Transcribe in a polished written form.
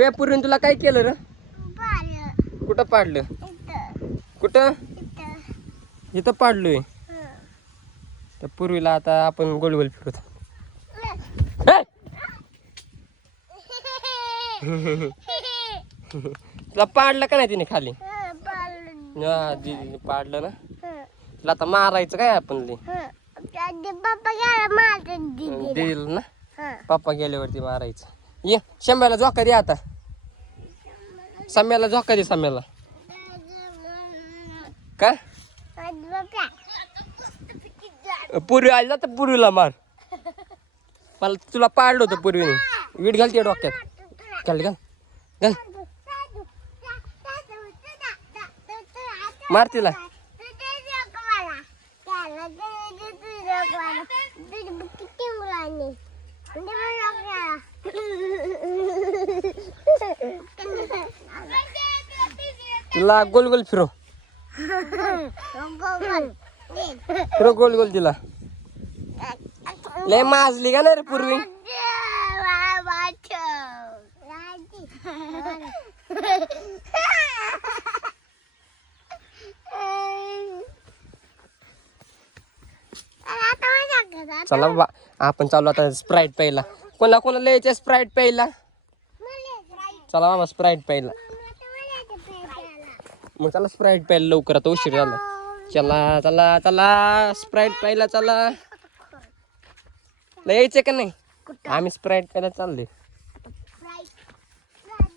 त्या पूर्वीने तुला काय केलं र? कुठं पाडलं? कुठं? इथं पाडलोय. त्या पूर्वीला आता आपण गोल गोल फिरत. तुला पाडलं का नाही तिने खाली? दीदीने पाडलं ना. तुला आता मारायचं काय आपण देईल ना. पप्पा गेल्यावरती मारायचं. ये शंभ्याला झोका दे आता. सम्याला झोका दे सम्याला. का पूर्वी आली ना तर पूर्वीला मार. मला तुला पाडलं होतं पूर्वीने. वीट घालते डोक्यात. घाल घाल घाल मार तिला. तिला गोल गोल फिरो. फिरो गोल गोल तिला. लय माजली का नाही रे पूर्वी. चला बाबा आपण चालू आता स्प्राईट प्यायला. कोणा कोणाला यायचं स्प्राईट प्यायला? चला बाबा स्प्राईट प्यायला. मग चला स्प्राईट प्यायला लवकर आता उशीर झाला. चला चला चला स्प्राईट प्यायला चला. यायचं का नाही? आम्ही स्प्राईट प्यायला चालले.